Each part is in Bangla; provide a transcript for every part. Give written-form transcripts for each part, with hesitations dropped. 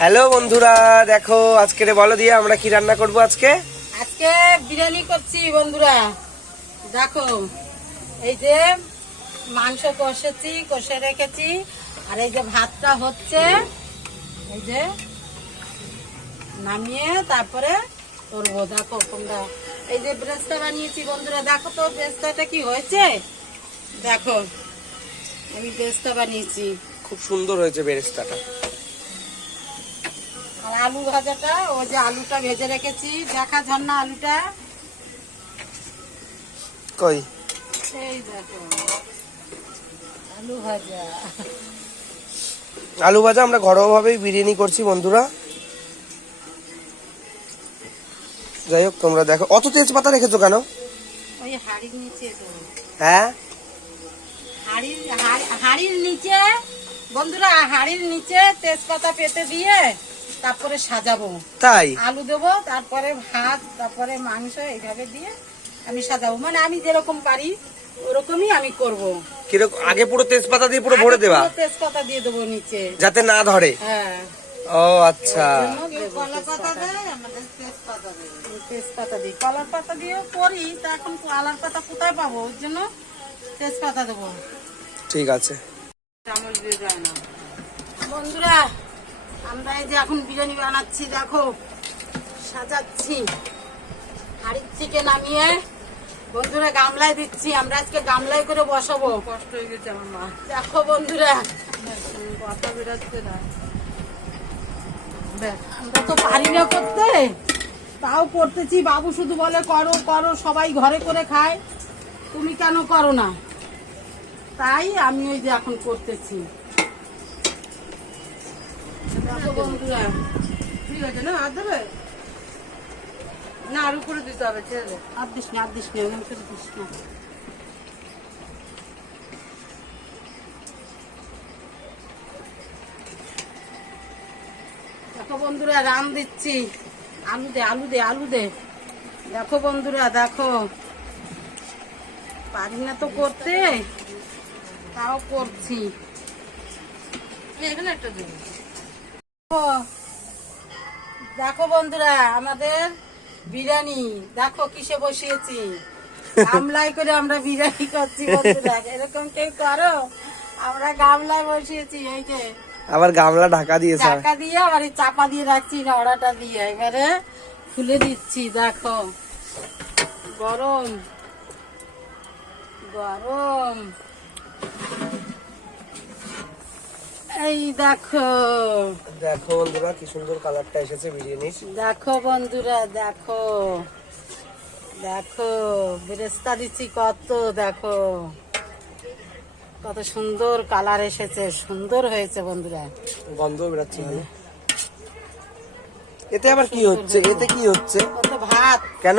হ্যালো বন্ধুরা, দেখো আজকে বলো দিয়ে আমরা কি রান্না করব। আজকে বিরিয়ানি করছি বন্ধুরা। দেখো এই যে মাংস কষে রেখেছি, আর এই যে ভাতটা হচ্ছে, এই যে নামিয়ে তারপরে করবো। দেখো তোমরা, এই যে ব্রেস্তা বানিয়েছি বন্ধুরা। দেখো তো ব্রেস্তাটা কি হয়েছে, দেখো আমি ব্রেস্তা বানিয়েছি, খুব সুন্দর হয়েছে বেরেস্তাটা। আর আলু ভাজাটা, ওই যে আলুটা ভেজে রেখেছি, দেখা ঝর্ণা আলুটা, কই এই দেখো আলু ভাজা। আলু ভাজা আমরা ঘরোয়া ভাবেই বিরিয়ানি করছি বন্ধুরা। যাই হোক, তোমরা দেখো অত তেজপাতা রেখেছো কেন? ওই হাড়ির নিচে তো, হ্যাঁ হাড়ির নিচে বন্ধুরা, হাড়ির নিচে তেজপাতা পেতে দিয়ে তারপরে সাজাবো। তাই আলু দেবো, তারপরে ভাত, তারপরে মাংস, এইভাবে দিয়ে আমি সাজাবো। মানে আমি যেরকম পারি ওরকমই আমি করবো। কিরকম? আগে পুরো তেজপাতা দিয়ে পুরো ভরে দেবা? তেজপাতা দিয়ে দেবো নিচে, যাতে না ধরে। হ্যাঁ। ও আচ্ছা, তেজপাতা দিই, কলার পাতা দিয়েও করি, তা এখন কলার পাতা কোথায় পাবো, ওর জন্য তেজপাতা দেবো। ঠিক আছে চামচ দিয়ে যায় না। বন্ধুরা, আমরা এই যে এখন বিরিয়ানি বানাচ্ছি, দেখো সাজাচ্ছি, হাড়ির থেকে নামিয়ে বন্ধুরা গামলায় দিচ্ছি। আমরা আজকে গামলায় করে বসাবো। কষ্ট হয়ে গেছে আমার মা। দেখো বন্ধুরা, কথা বেরোচ্ছে না, আমরা তো পারি না করতে, তাও করতেছি। বাবু শুধু বলে করো করো, সবাই ঘরে করে খায়, তুমি কেন করো না? তাই আমি ওই যে এখন করতেছি। দেখো বন্ধুরা, ঠিক আছে না? আর দেবে না? আর উপরে দিতে হবে, ছেড়ে আর দিস না, আর দিস না, এমন করে দিস না। দেখো বন্ধুরা, রাম দিচ্ছি, আলু দে আলু দে আলু দে। দেখো বন্ধুরা, দেখো পারি না তো করতে, তাও করছি। এখানে একটা দেব। দেখো বন্ধুরা, আমাদের বিরিয়ানি দেখো কিসে বসিয়েছি, গামলায় করে আমরা বিরিয়ানি করছি বন্ধুরা। এরকম কেউ করো? আমরা গামলায় বসিয়েছি, এই যে আবার গামলা ঢাকা দিয়েছে, ঢাকা দিয়ে আবার চাপা দিয়ে রাখছি নড়াটা দিয়ে, এবারে খুলে দিচ্ছি। দেখো গরম গরম, এই দেখো। দেখো বন্ধুরা কি সুন্দর কালারটা এসেছে বিরিয়ানির। দেখো বন্ধুরা, দেখো দেখো বেরেস্তা দিচ্ছি কত, দেখো কত সুন্দর কালার এসেছে, সুন্দর হয়েছে বন্ধুরা। গন্ধ বেরোচ্ছে ভালো। এতে আবার কি হচ্ছে? এতে কি হচ্ছে? কত ভাত। কেন?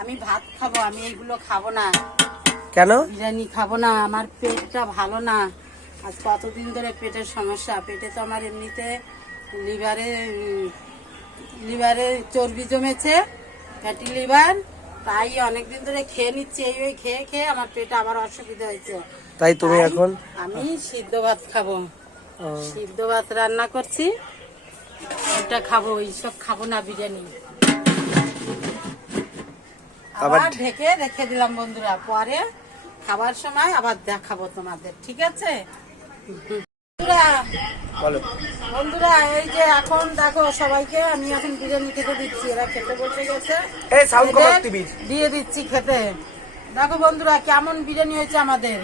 আমি ভাত খাবো, আমি এগুলো খাবো না। কেন? বিরিয়ানি খাবো না, আমার পেটটা ভালো না। আজ কতদিন ধরে পেটের সমস্যা, পেটে তো আমার এমনিতে লিভারে চর্বি জমেছে, ফ্যাটি লিভার, তাই অনেকদিন ধরে খেয়ে নিচ্ছি। এই খেয়ে খেয়ে আমার পেটে আবার অসুবিধা হয়েছে। তাই তুমি এখন? আমি সিদ্ধ ভাত খাবো, সিদ্ধ ভাত রান্না করছি, এটা খাবো, এইসব খাবো না বিরিয়ানি। আবার ঢেকে রেখে দিলাম বন্ধুরা, পরে খাবার সময় আবার দেখাবো তোমাদের, ঠিক আছে বন্ধুরা? এই যে এখন দেখো সবাইকে আমি এখন বিরিয়ানি খেতে দিচ্ছি, এরা খেতে বসে গেছে, দিয়ে দিচ্ছি খেতে। দেখো বন্ধুরা কেমন বিরিয়ানি হয়েছে আমাদের।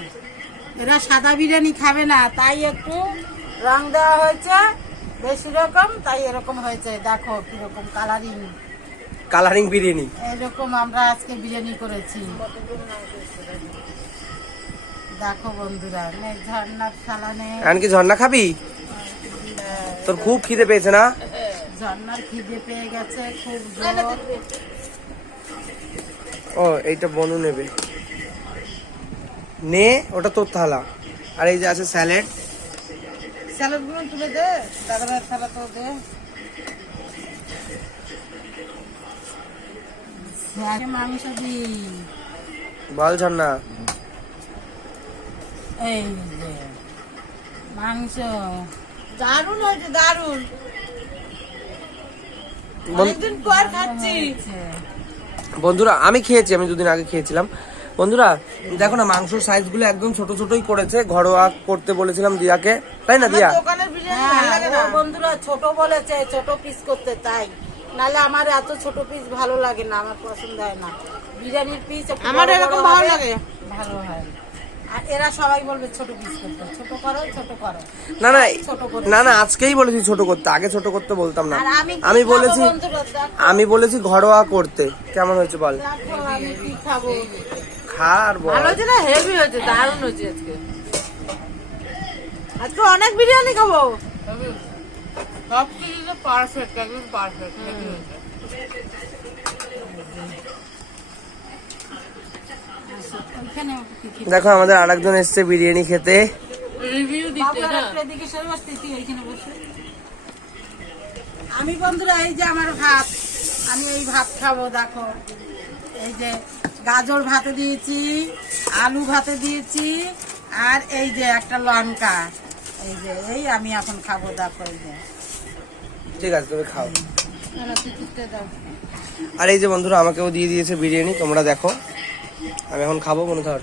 এরা সাদা বিরিয়ানি খাবে না, তাই একটু রং দেওয়া হয়েছে বেশি রকম, তাই এরকম হয়েছে। দেখো কিরকম কালারিং বিরিয়ানি, এরকম আমরা আজকে বিরিয়ানি করেছি। দেখো বন্ধুরা, ঝর্ণার সালানে। কি ঝর্ণা খাবি? তোর খুব খিদে পেয়েছে না? ঝর্ণার খিদে পেয়ে গেছে খুব। ও এইটা বনু নেবে, নে ওটা তোর থালা। আর এই যে আছে স্যালাড, স্যালাড গুলো তুলে দে, দাদাভাইয়ের থালা তো দে। মাংস দি, বল ঝর্ণা। এই যে মাংস, দারুণ হয়েছে, দারুণ। অনেকদিন পর খাচ্ছি। বন্ধুরা আমি খেয়েছি, আমি দুদিন আগে খেয়েছিলাম। বন্ধুরা দেখো না, মাংসর সাইজ গুলো একদম ছোট ছোটই করেছে, ঘরোয়া করতে বলেছিলাম দিয়াকে, তাই না দিয়া? দোকানের বিরিয়ানি ভালো লাগে না বন্ধুরা, ছোট বলেছে ছোট পিস করতে, তাই নালে আমার এত ছোট পিস ভালো লাগে না, আমার পছন্দ হয় না বিরিয়ানির পিস। আমার এরকম ভালো লাগে, ভালো হয়। আর এরা সবাই বলবে ছোট পিস করতে, ছোট করো ছোট করো। না না না না, আজকেই বলেছি ছোট করতে, আগে ছোট করতে বলতাম না। আমি বলেছি ঘরোয়া করতে। কেমন হয়েছে বল? আমি কি খাবো? খা আর বল। ভালো হয়েছে না? হেভি হয়েছে, দারুণ হয়েছে। আজকে আজকে অনেক বিরিয়ানি খাবো, সব কিছু পারফেক্ট, একদম পারফেক্ট। দেখো আমাদের আরেকজন এসছে বিরিয়ানি খেতে। রিভিউ দিতে না। আমি বন্ধুরা এই যে আমার ভাত, আমি এই ভাত খাবো। দেখো এই যে গাজর ভাতে দিয়েছি, আলু ভাতে দিয়েছি, আর এই যে একটা লঙ্কা, এই যে এই আমি এখন খাবো। দেখো এই যে, ঠিক আছে তুমি খাও। আর এই যে বন্ধুরা আমাকেও দিয়ে দিয়েছে বিরিয়ানি, তোমরা দেখো। আমি এখন খাবো মনে ধর।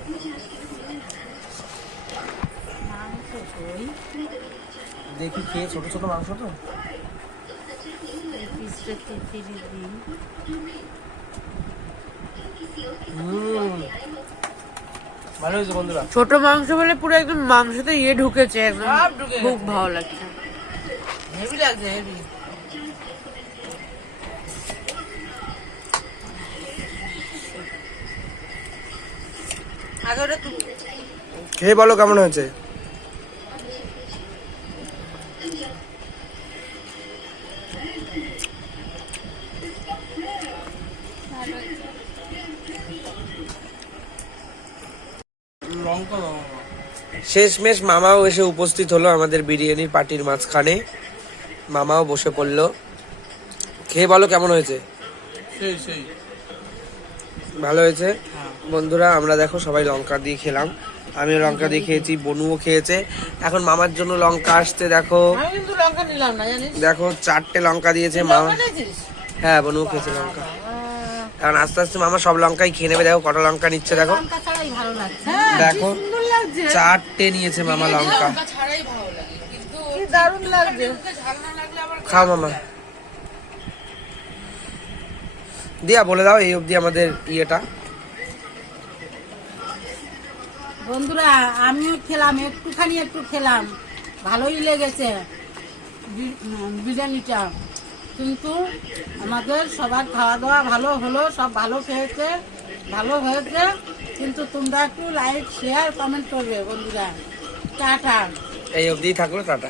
দেখি খেয়ে, ছোট ছোট মাংস তো। ভালো হয়েছে বন্ধুরা। ছোট মাংস বলে পুরো একদম মাংসতে ইয়ে ঢুকেছে, একদম খুব ভালো লাগছে, হেভি লাগছে, হেভি। খেয়ে বলো কেমন হয়েছে। শেষমেশ মামাও এসে উপস্থিত হলো আমাদের বিরিয়ানির পার্টির মাঝখানে। মামাও বসে পড়লো। খেয়ে বলো কেমন হয়েছে। ভালো হয়েছে বন্ধুরা। আমরা দেখো সবাই লঙ্কা দিয়ে খেলাম, আমিও লঙ্কা দিয়ে খেয়েছি, বনুও খেয়েছে। এখন মামার জন্য লঙ্কা আসছে। দেখো দেখো 4টে লঙ্কা দিয়েছে মামা। হ্যাঁ বনুও খেয়েছে লঙ্কা। কারণ আস্তে আস্তে মামা সব লঙ্কাই খেয়ে নেবে। দেখো কটা লঙ্কা নিচ্ছে, দেখো দেখো 4টে নিয়েছে মামা লঙ্কা। খাও মামা। দিয়া বলে দাও এই অবধি আমাদের ইয়েটা। বন্ধুরা আমিও খেলাম, একটু খেলাম, ভালোই লেগেছে বিরিয়ানিটা। কিন্তু আমাদের সবার খাওয়া দাওয়া ভালো হলো, সব ভালো খেয়েছে, ভালো হয়েছে। কিন্তু তোমরা একটু লাইক শেয়ার কমেন্ট করবে বন্ধুরা। টাটা। এই অবধি থাকলো, টাটা।